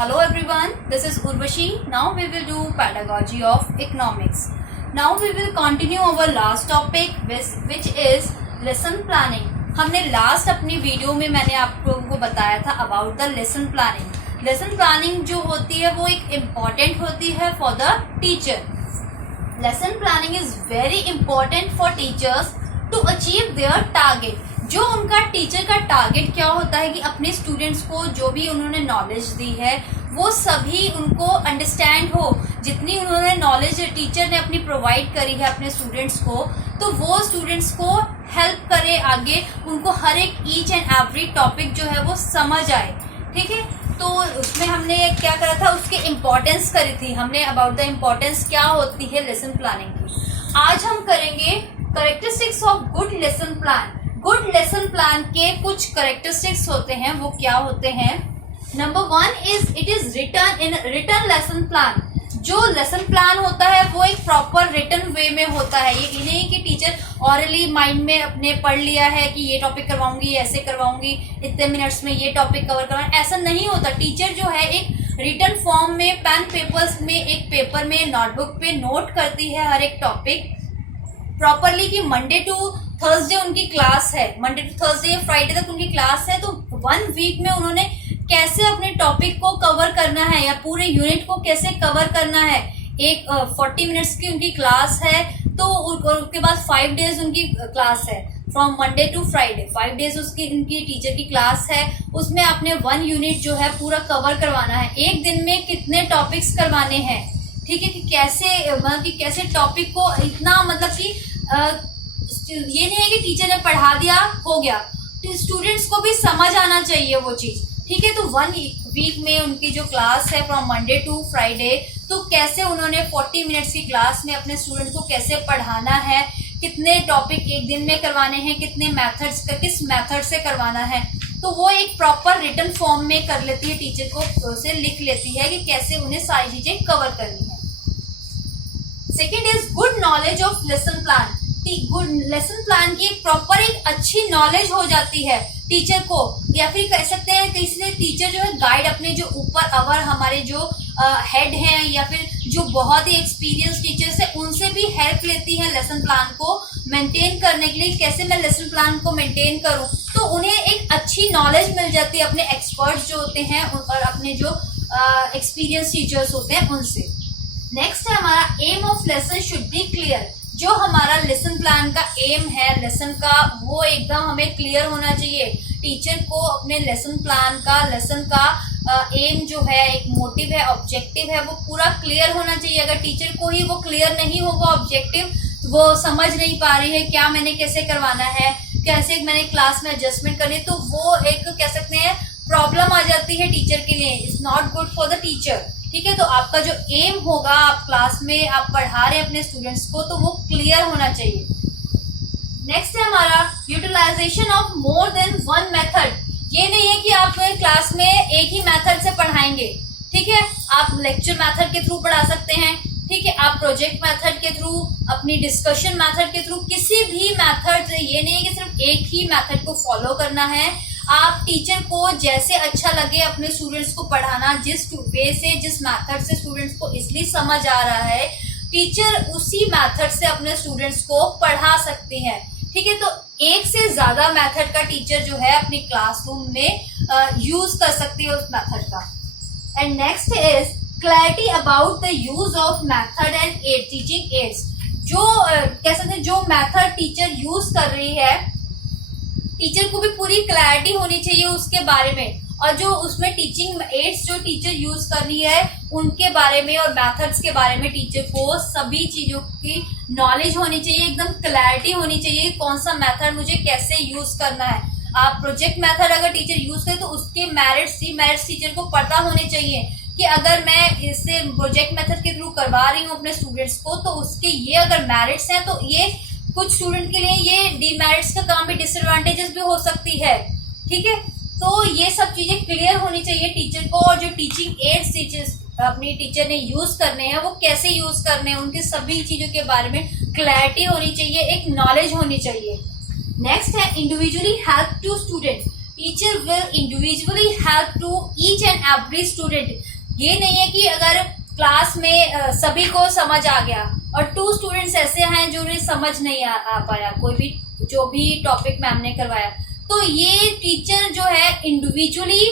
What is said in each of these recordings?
Hello everyone, this is Urvashi. Now we will do pedagogy of economics. Now we will continue our last topic which is lesson planning. हमने last अपनी video में मैंने आप लोगों को बताया था about the lesson planning. Lesson planning जो होती है वो एक इम्पॉर्टेंट होती है for the teacher. Lesson planning is very important for teachers to achieve their target. जो उनका टीचर का टारगेट क्या होता है कि अपने स्टूडेंट्स को जो भी उन्होंने नॉलेज दी है वो सभी उनको अंडरस्टैंड हो. जितनी उन्होंने नॉलेज टीचर ने अपनी प्रोवाइड करी है अपने स्टूडेंट्स को, तो वो स्टूडेंट्स को हेल्प करे आगे, उनको हर एक ईच एंड एवरी टॉपिक जो है वो समझ आए. ठीक है, तो उसमें हमने क्या करा था, उसके इम्पोर्टेंस करी थी हमने अबाउट द इम्पोर्टेंस क्या होती है लेसन प्लानिंग की. आज हम करेंगे characteristics of good lesson plan. Good lesson plan के कुछ करेक्टरिस्टिक्स होते हैं, वो क्या होते हैं. Number 1 is it is written lesson plan. जो लेसन प्लान होता है वो एक प्रॉपर रिटन वे में होता है. ये नहीं कि टीचर ऑरली माइंड में अपने पढ़ लिया है कि ये टॉपिक करवाऊंगी, ऐसे करवाऊंगी, इतने मिनट्स में ये टॉपिक कवर करवाना, ऐसा नहीं होता. टीचर जो है एक रिटन फॉर्म में पेन पेपर्स में, एक पेपर में, नोटबुक पे नोट करती है हर एक टॉपिक प्रॉपरली कि मंडे टू थर्सडे उनकी क्लास है, मंडे टू थर्सडे फ्राइडे तक उनकी क्लास है. तो 1 वीक में उन्होंने कैसे अपने टॉपिक को कवर करना है या पूरे यूनिट को कैसे कवर करना है. एक 40 मिनट्स की उनकी क्लास है, तो उसके बाद 5 डेज उनकी क्लास है, from Monday to Friday 5 days उसकी उनकी टीचर की क्लास है. उसमें आपने 1 यूनिट जो है पूरा कवर करवाना है. एक दिन में कितने टॉपिक्स करवाने हैं, ठीक है, कि कैसे टॉपिक को इतना कि ये नहीं है कि टीचर ने पढ़ा दिया हो गया, तो स्टूडेंट्स को भी समझ आना चाहिए वो चीज. ठीक है, तो 1 वीक में उनकी जो क्लास है फ्रॉम मंडे टू फ्राइडे, तो कैसे उन्होंने 40 मिनट्स की क्लास में अपने स्टूडेंट को कैसे पढ़ाना है, कितने टॉपिक एक दिन में करवाने हैं, कितने मेथड्स किस मेथड से करवाना है, तो वो एक प्रॉपर रिटन फॉर्म में कर लेती है. टीचर को से लिख लेती है कि कैसे उन्हें सारी चीजें कवर करनी है. Second is good knowledge of lesson plan. Good lesson plan की प्रॉपर एक अच्छी नॉलेज हो जाती है टीचर को, या फिर कह सकते हैं कि इसलिए टीचर जो है गाइड अपने जो ऊपर अवर हमारे जो हेड हैं या फिर जो बहुत ही एक्सपीरियंस टीचर्स है उनसे भी हेल्प लेती है लेसन प्लान को मेंटेन करने के लिए. कैसे मैं लेसन प्लान को मेंटेन करूं, तो उन्हें एक अच्छी नॉलेज मिल जाती है अपने एक्सपर्ट्स जो होते हैं और अपने जो एक्सपीरियंस टीचर्स होते हैं उनसे. नेक्स्ट है हमारा aim of lesson should be clear. जो हमारा लेसन प्लान का एम है लेसन का, वो एकदम हमें क्लियर होना चाहिए. टीचर को अपने लेसन का एम जो है, एक मोटिव है, ऑब्जेक्टिव है, वो पूरा क्लियर होना चाहिए. अगर टीचर को ही वो क्लियर नहीं होगा ऑब्जेक्टिव, वो समझ नहीं पा रही है क्या मैंने कैसे करवाना है, कैसे मैंने क्लास में एडजस्टमेंट करनी है, तो वो एक कह सकते हैं प्रॉब्लम आ जाती है टीचर के लिए. It's not good for the teacher. ठीक है, तो आपका जो एम होगा, आप क्लास में आप पढ़ा रहे हैं अपने स्टूडेंट्स को, तो वो क्लियर होना चाहिए. नेक्स्ट है हमारा utilization of more than 1 method. ये नहीं है कि आप क्लास में एक ही मेथड से पढ़ाएंगे. ठीक है, आप लेक्चर मेथड के थ्रू पढ़ा सकते हैं. ठीक है, आप प्रोजेक्ट मेथड के थ्रू, अपनी डिस्कशन मेथड के थ्रू, किसी भी मेथड से, ये नहीं है कि सिर्फ एक ही मेथड को फॉलो करना है. आप टीचर को जैसे अच्छा लगे अपने स्टूडेंट्स को पढ़ाना, जिस वे से, जिस मेथड से स्टूडेंट्स को इसलिए समझ आ रहा है, टीचर उसी मेथड से अपने स्टूडेंट्स को पढ़ा सकते हैं. ठीक है, तो एक से ज्यादा मेथड का टीचर जो है अपनी क्लासरूम में यूज कर सकती है उस मेथड का. And next is clarity about the use of method and teaching ads. जो कह सकते हैं जो मेथड टीचर यूज कर रही है, टीचर को भी पूरी क्लैरिटी होनी चाहिए उसके बारे में, और जो उसमें टीचिंग एड्स जो टीचर यूज कर रही है उनके बारे में और मेथड्स के बारे में टीचर को सभी चीजों की नॉलेज होनी चाहिए, एकदम क्लैरिटी होनी चाहिए कौन सा मेथड मुझे कैसे यूज करना है. आप प्रोजेक्ट मेथड अगर टीचर यूज करे तो उसके मेरिट्स टीचर को पता होने चाहिए कि अगर मैं इससे प्रोजेक्ट मेथड के थ्रू करवा रही हूँ अपने स्टूडेंट्स को, तो उसके ये अगर मेरिट्स हैं, तो ये कुछ स्टूडेंट के लिए ये डीमेरिट्स का काम भी, डिसएडवांटेजेस भी हो सकती है. ठीक है, तो ये सब चीजें क्लियर होनी चाहिए टीचर को. और जो टीचिंग एड्स टीचर्स अपनी टीचर ने यूज करने हैं वो कैसे यूज करने हैं, उनके सभी चीजों के बारे में क्लैरिटी होनी चाहिए, एक नॉलेज होनी चाहिए. नेक्स्ट है individually help to students. Teacher will individually help to each and every student. ये नहीं है कि अगर क्लास में सभी को समझ आ गया और 2 स्टूडेंट्स ऐसे हैं जो उन्हें समझ नहीं आ पाया कोई भी जो भी टॉपिक मैम ने करवाया, तो ये टीचर जो है इंडिविजुअली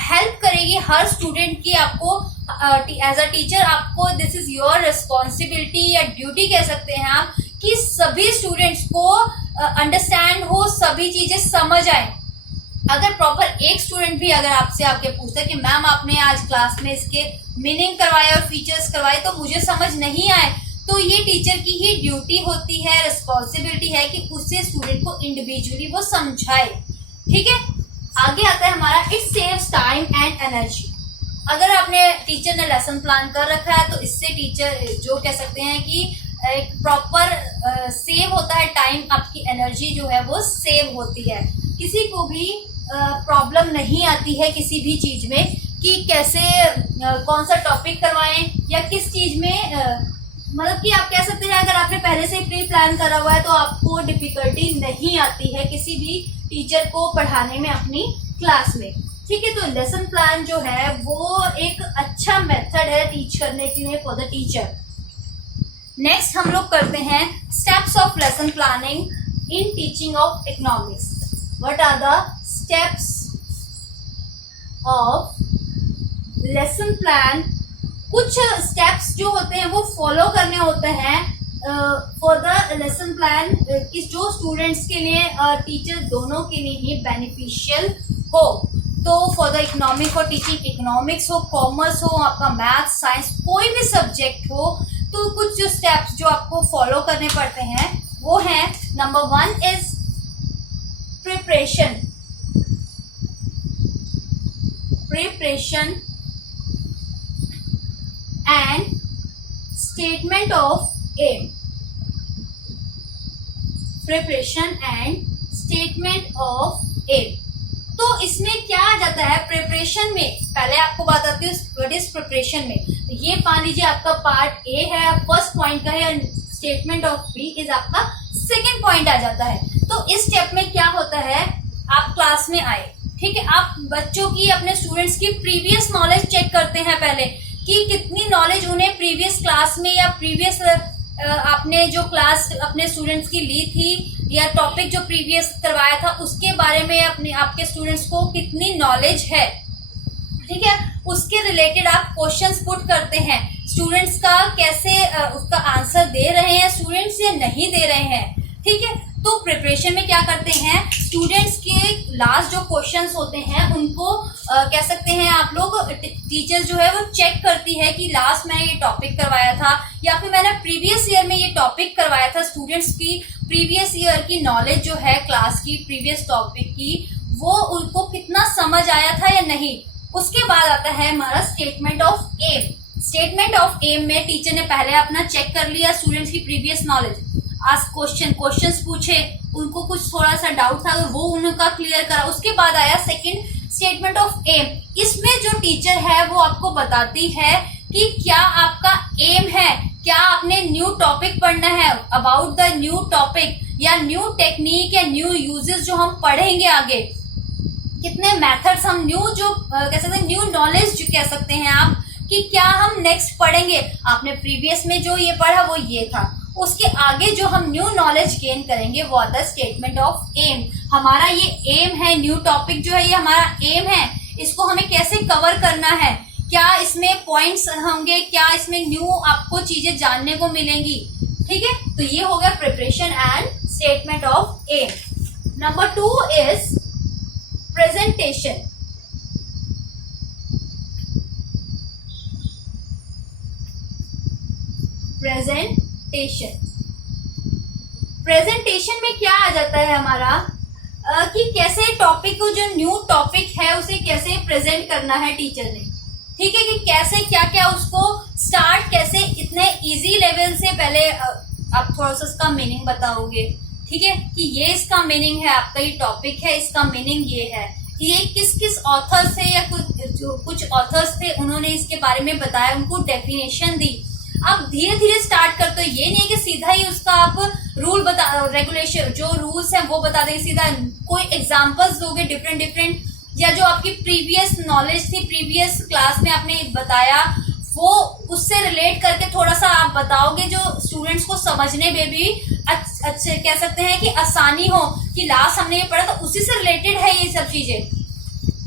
हेल्प करेगी हर स्टूडेंट की। आपको एज अ टीचर आपको दिस इज योर रिस्पॉन्सिबिलिटी या ड्यूटी कह सकते हैं आप, कि सभी स्टूडेंट्स को अंडरस्टैंड हो, सभी चीजें समझ आए। अगर प्रॉपर एक स्टूडेंट भी अगर आपसे आके पूछता है कि मैम आपने आज क्लास में इसके मीनिंग करवाए और फीचर्स करवाए तो मुझे समझ नहीं आए, तो ये टीचर की ही ड्यूटी होती है, रिस्पॉन्सिबिलिटी है कि उससे स्टूडेंट को इंडिविजुअली वो समझाए। ठीक है, आगे आता है हमारा it saves time and energy. अगर आपने टीचर ने लेसन प्लान कर रखा है तो इससे टीचर जो कह सकते हैं कि एक प्रॉपर सेव होता है टाइम, आपकी एनर्जी जो है वो सेव होती है। किसी को भी प्रॉब्लम नहीं आती है किसी भी चीज में कि कैसे कौन सा टॉपिक करवाएं या किस चीज में मतलब कि आप कह सकते हैं अगर आपने पहले से प्री प्लान करा हुआ है तो आपको डिफिकल्टी नहीं आती है किसी भी टीचर को पढ़ाने में अपनी क्लास में। ठीक है, तो लेसन प्लान जो है वो एक अच्छा मेथड है टीच करने के लिए फॉर द टीचर। नेक्स्ट हम लोग करते हैं steps of lesson planning in teaching of economics. What are the steps of lesson plan? कुछ स्टेप्स जो होते हैं वो फॉलो करने होते हैं फॉर द लेसन प्लान कि जो स्टूडेंट्स के लिए टीचर दोनों के लिए ही बेनिफिशियल हो। तो फॉर द इकोनॉमिक और टीचिंग इकोनॉमिक्स हो, कॉमर्स हो, आपका मैथ साइंस कोई भी सब्जेक्ट हो, तो कुछ जो स्टेप्स जो आपको फॉलो करने पड़ते हैं वो हैं, number 1 is preparation and statement of aim। Preparation and statement of aim. तो इसमें क्या आ जाता है प्रिपरेशन में? पहले आपको बताती हूँ व्हाट इज प्रिपरेशन में। ये मान लीजिए आपका पार्ट ए है, फर्स्ट पॉइंट का है, स्टेटमेंट ऑफ बी इज आपका सेकेंड पॉइंट आ जाता है। तो इस स्टेप में क्या होता है, आप क्लास में आए, ठीक है, आप बच्चों की अपने स्टूडेंट्स की प्रीवियस नॉलेज चेक करते हैं पहले कि कितनी नॉलेज उन्हें प्रीवियस क्लास में या प्रीवियस आपने जो क्लास अपने स्टूडेंट्स की ली थी या टॉपिक जो प्रीवियस करवाया था उसके बारे में अपने आपके स्टूडेंट्स को कितनी नॉलेज है। ठीक है, उसके रिलेटेड आप क्वेश्चंस पुट करते हैं, स्टूडेंट्स का कैसे उसका आंसर दे रहे हैं स्टूडेंट्स या नहीं दे रहे हैं। ठीक है, तो प्रिपरेशन में क्या करते हैं, स्टूडेंट्स के लास्ट जो क्वेश्चंस होते हैं उनको कह सकते हैं आप लोग, टीचर जो है वो चेक करती है कि लास्ट मैंने ये टॉपिक करवाया था या फिर मैंने प्रीवियस ईयर में ये टॉपिक करवाया था, स्टूडेंट्स की प्रीवियस ईयर की नॉलेज जो है क्लास की प्रीवियस टॉपिक की वो उनको कितना समझ आया था या नहीं। उसके बाद आता है हमारा statement of aim. Statement of aim में टीचर ने पहले अपना चेक कर लिया स्टूडेंट्स की प्रीवियस नॉलेज, आज क्वेश्चंस पूछे, उनको कुछ थोड़ा सा डाउट था वो उनका क्लियर करा। उसके बाद आया सेकंड स्टेटमेंट ऑफ एम। इसमें जो टीचर है वो आपको बताती है कि क्या आपका एम है, क्या आपने न्यू टॉपिक पढ़ना है, अबाउट द न्यू टॉपिक या न्यू टेक्निक या न्यू यूजेस जो हम पढ़ेंगे आगे, कितने मेथड्स हम न्यू जो कह सकते हैं न्यू नॉलेज जो कह सकते हैं आप कि क्या हम नेक्स्ट पढ़ेंगे। आपने प्रीवियस में जो ये पढ़ा वो ये था, उसके आगे जो हम न्यू नॉलेज गेन करेंगे वो आता है स्टेटमेंट ऑफ एम। हमारा ये एम है, न्यू टॉपिक जो है ये हमारा एम है, इसको हमें कैसे कवर करना है, क्या इसमें पॉइंट्स होंगे, क्या इसमें न्यू आपको चीजें जानने को मिलेंगी। ठीक है, तो ये हो गया preparation and statement of aim. Number 2 is presentation. Presentation में क्या आ जाता है हमारा कि कैसे टॉपिक को जो न्यू टॉपिक है उसे कैसे प्रेजेंट करना है टीचर ने। ठीक है, कि कैसे क्या क्या उसको स्टार्ट कैसे इतने इजी लेवल से पहले आप थोड़ा सा इसका मीनिंग बताओगे। ठीक है, कि ये इसका मीनिंग है, आपका ये टॉपिक है, इसका मीनिंग ये है, ये किस किस ऑथर से या कुछ ऑथर्स थे उन्होंने इसके बारे में बताया, उनको डेफिनेशन दी। आप धीरे धीरे स्टार्ट करते हो, ये नहीं है कि सीधा ही उसका आप रूल रेगुलेशन जो रूल्स हैं वो बता देंगे, सीधा कोई एग्जांपल्स दोगे डिफरेंट डिफरेंट, या जो आपकी प्रीवियस नॉलेज थी, प्रीवियस क्लास में आपने बताया, वो उससे रिलेट करके थोड़ा सा आप बताओगे, जो स्टूडेंट्स को समझने में भी अच्छे कह सकते हैं कि आसानी हो, कि लास्ट हमने ये पढ़ा तो उसी से रिलेटेड है ये सब चीजें,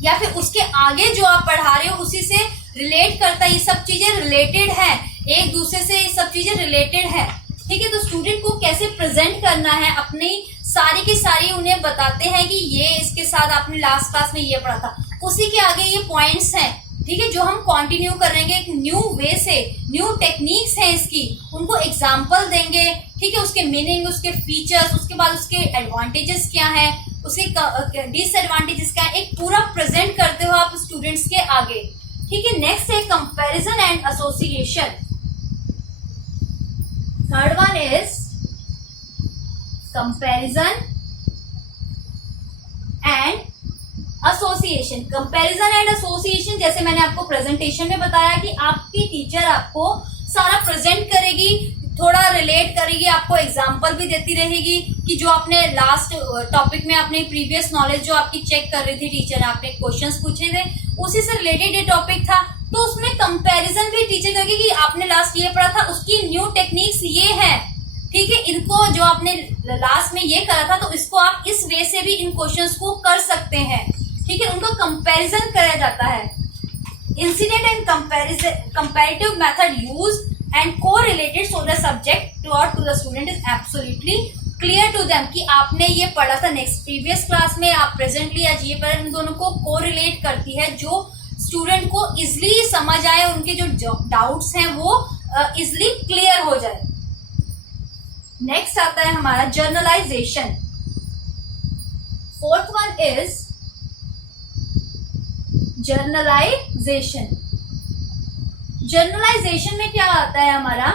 या फिर उसके आगे जो आप पढ़ा रहे हो उसी से रिलेट करता है, ये सब चीजें रिलेटेड है, एक दूसरे से ये सब चीजें रिलेटेड है। ठीक है, तो स्टूडेंट को कैसे प्रेजेंट करना है अपनी सारी की सारी उन्हें बताते हैं कि ये इसके साथ आपने लास्ट क्लास में ये पढ़ा था, उसी के आगे ये पॉइंट्स हैं। ठीक है, जो हम कंटिन्यू करेंगे एक न्यू वे से, न्यू टेक्निक्स हैं इसकी, उनको एग्जांपल देंगे। ठीक है, उसके मीनिंग, उसके फीचर्स, उसके बाद उसके एडवांटेजेस क्या है, उसके डिसएडवांटेजेस क्या है, एक पूरा प्रेजेंट करते हो आप स्टूडेंट्स के आगे। ठीक है, नेक्स्ट है comparison and association. Third one is comparison and association. Comparison and association, जैसे मैंने आपको प्रेजेंटेशन में बताया कि आपकी टीचर आपको सारा प्रेजेंट करेगी, थोड़ा रिलेट करेगी, आपको एग्जांपल भी देती रहेगी कि जो आपने लास्ट टॉपिक में अपने प्रीवियस नॉलेज जो आपकी चेक कर रही थी टीचर, आपने क्वेश्चंस पूछे थे उसी से रिलेटेड ये टॉपिक था, तो उसमें कंपैरिजन भी टीचर करेगी कि आपने लास्ट ये पढ़ा था, उसकी न्यू टेक्निक्स ये है। ठीक है, इनको जो आपने लास्ट में ये करा था तो इसको आप इस वे से भी इन क्वेश्चंस को कर सकते हैं। ठीक है, उनको कंपैरिजन कराया जाता है। Incident and comparative method use and correlated so the subject to the student is absolutely clear to them, कि आपने ये पढ़ा था नेक्स्ट प्रीवियस क्लास में, आप प्रेजेंटली आज ये पढ़ा, इन दोनों को कोरिलेट करती है, जो स्टूडेंट को इजिली समझ आए, उनके जो डाउट्स हैं वो इजिली क्लियर हो जाए। नेक्स्ट आता है हमारा generalization. Fourth one is generalization. Generalization में क्या आता है हमारा,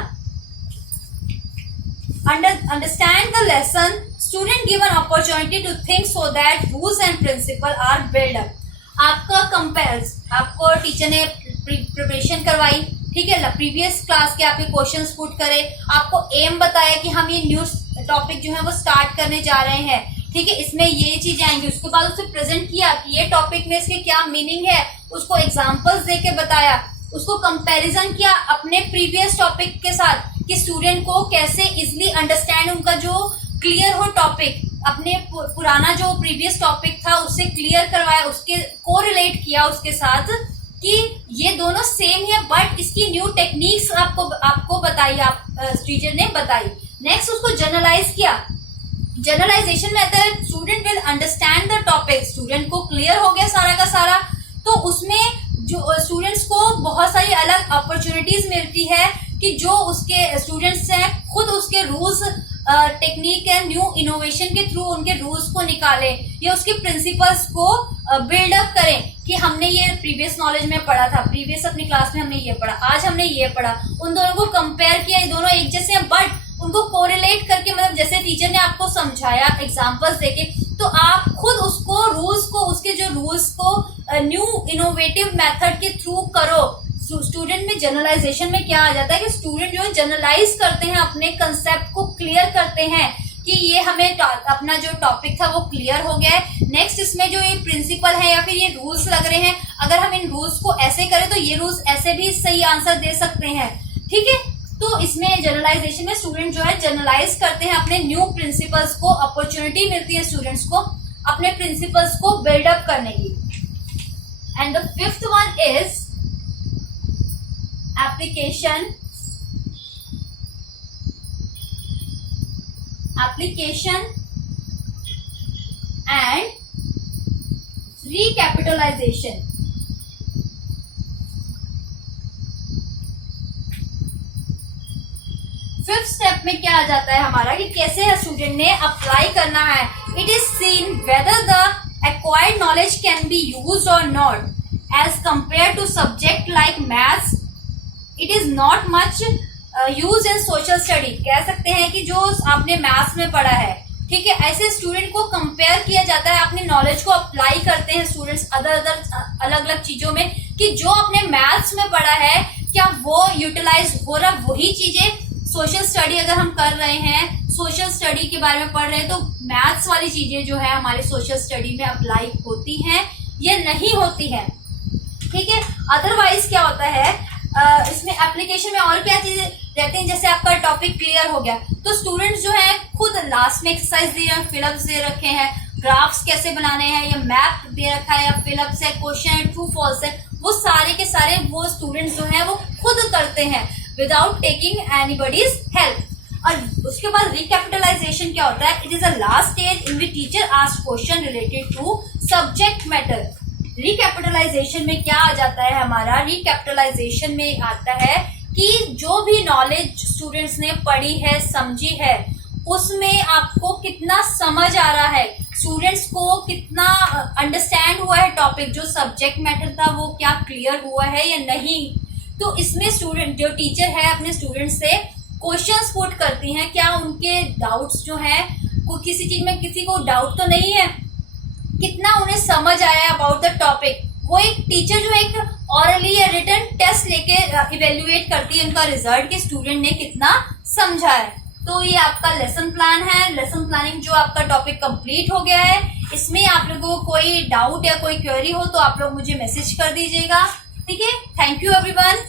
understand the lesson, student given opportunity to think so that rules and principle are build up. आपका कंपेयर्स, आपको टीचर ने प्रिपरेशन करवाई, ठीक है, प्रीवियस क्लास के आपके क्वेश्चंस पुट करे, आपको एम बताया कि हम ये न्यू टॉपिक जो है वो स्टार्ट करने जा रहे हैं। ठीक है, इसमें ये चीज आएंगी, उसके बाद उसे प्रेजेंट किया कि ये टॉपिक में इसके क्या मीनिंग है, उसको एग्जांपल्स देके बताया, उसको कंपैरिजन किया अपने प्रीवियस टॉपिक के साथ कि स्टूडेंट को कैसे इजिली अंडरस्टैंड, उनका जो क्लियर हो टॉपिक, अपने पुराना जो प्रीवियस टॉपिक था उससे क्लियर करवाया, उसके कोरिलेट किया उसके साथ कि ये दोनों सेम है बट इसकी न्यू टेक्निक्स आपको बताई, आप टीचर ने बताई। नेक्स्ट उसको जर्नलाइज किया। जर्नलाइजेशन में आता है student will understand the topic, student को क्लियर हो गया सारा का सारा, तो उसमें जो स्टूडेंट्स को बहुत सारी अलग अपॉर्चुनिटीज मिलती है कि जो उसके स्टूडेंट्स हैं खुद उसके rules technique and new innovation के थ्रू उनके रूल्स को निकाले या उसके प्रिंसिपल्स को बिल्डअप करें कि हमने ये प्रीवियस नॉलेज में पढ़ा था, प्रीवियस अपनी क्लास में हमने ये पढ़ा, आज हमने ये पढ़ा, उन दोनों को कंपेयर किया, ये दोनों एक जैसे हैं बट उनको कोरिलेट करके, मतलब जैसे टीचर ने आपको समझाया एग्जांपल्स देके, तो आप खुद उसको रूल्स को, उसके जो रूल्स को न्यू इनोवेटिव मेथड के थ्रू करो। स्टूडेंट में जर्नलाइजेशन में क्या आ जाता है कि स्टूडेंट जो है जर्नलाइज करते हैं, अपने कंसेप्ट को क्लियर करते हैं कि ये हमें अपना जो टॉपिक था वो क्लियर हो गया है। नेक्स्ट इसमें जो ये प्रिंसिपल है या फिर ये रूल्स लग रहे हैं, अगर हम इन रूल्स को ऐसे करें तो ये रूल्स ऐसे भी सही आंसर दे सकते हैं। ठीक है, तो इसमें जर्नलाइजेशन में स्टूडेंट जो है जर्नलाइज करते हैं अपने न्यू प्रिंसिपल्स को, अपॉर्चुनिटी मिलती है स्टूडेंट्स को अपने प्रिंसिपल्स को बिल्डअप करने की। And the fifth one is application and recapitalization। Fifth step में क्या आ जाता है हमारा कि कैसे स्टूडेंट ने अप्लाई करना है। It is seen whether the acquired knowledge can be used or not as compared to subject like maths। It is not much use in social study. कह सकते हैं कि जो आपने मैथ्स में पढ़ा है, ठीक है, ऐसे स्टूडेंट को कंपेयर किया जाता है, अपने नॉलेज को अप्लाई करते हैं स्टूडेंट्स अलग अलग चीजों में कि जो आपने मैथ्स में पढ़ा है क्या वो यूटिलाइज हो रहा, वही चीजें सोशल स्टडी अगर हम कर रहे हैं, सोशल स्टडी के बारे में पढ़ रहे हैं, तो मैथ्स वाली चीजें जो है हमारे सोशल स्टडी में अप्लाई होती हैं या नहीं होती है, ठीक है। अदरवाइज क्या होता है इसमें एप्लीकेशन में और क्या चीजें रहती हैं, जैसे आपका टॉपिक क्लियर हो गया तो स्टूडेंट्स जो है खुद लास्ट में एक्सरसाइज दे रहे हैं, फिलअप्स दे रखे हैं, ग्राफ्स कैसे बनाने हैं या मैप दे रखा है या फिलअप्स है, क्वेश्चन है, ट्रू फॉल्स है, वो सारे के सारे वो स्टूडेंट्स जो है वो खुद करते हैं विदाउट टेकिंग एनीबॉडीज हेल्प। और उसके बाद रिकैपिटलाइजेशन क्या होता है, it is a last stage in which teacher ask question related to subject matter. Recapitulation में क्या आ जाता है हमारा, रिकैपिटलाइजेशन में आता है कि जो भी नॉलेज स्टूडेंट्स ने पढ़ी है, समझी है, उसमें आपको कितना समझ आ रहा है, स्टूडेंट्स को कितना अंडरस्टैंड हुआ है टॉपिक, जो सब्जेक्ट मैटर था वो क्या क्लियर हुआ है या नहीं। तो इसमें स्टूडेंट जो टीचर है अपने स्टूडेंट से क्वेश्चंस पुट करती हैं, क्या उनके डाउट्स जो हैं, को किसी चीज में किसी को डाउट तो नहीं है, कितना उन्हें समझ आया अबाउट द टॉपिक। वो एक टीचर जो एक ऑरली या रिटन टेस्ट लेके इवेल्युएट करती है उनका रिजल्ट कि स्टूडेंट ने कितना समझा है। तो ये आपका लेसन प्लान है, लेसन प्लानिंग जो आपका टॉपिक कंप्लीट हो गया है। इसमें आप लोगों को कोई डाउट या कोई क्वेरी हो तो आप लोग मुझे मैसेज कर दीजिएगा, ठीक है। Thank you everyone.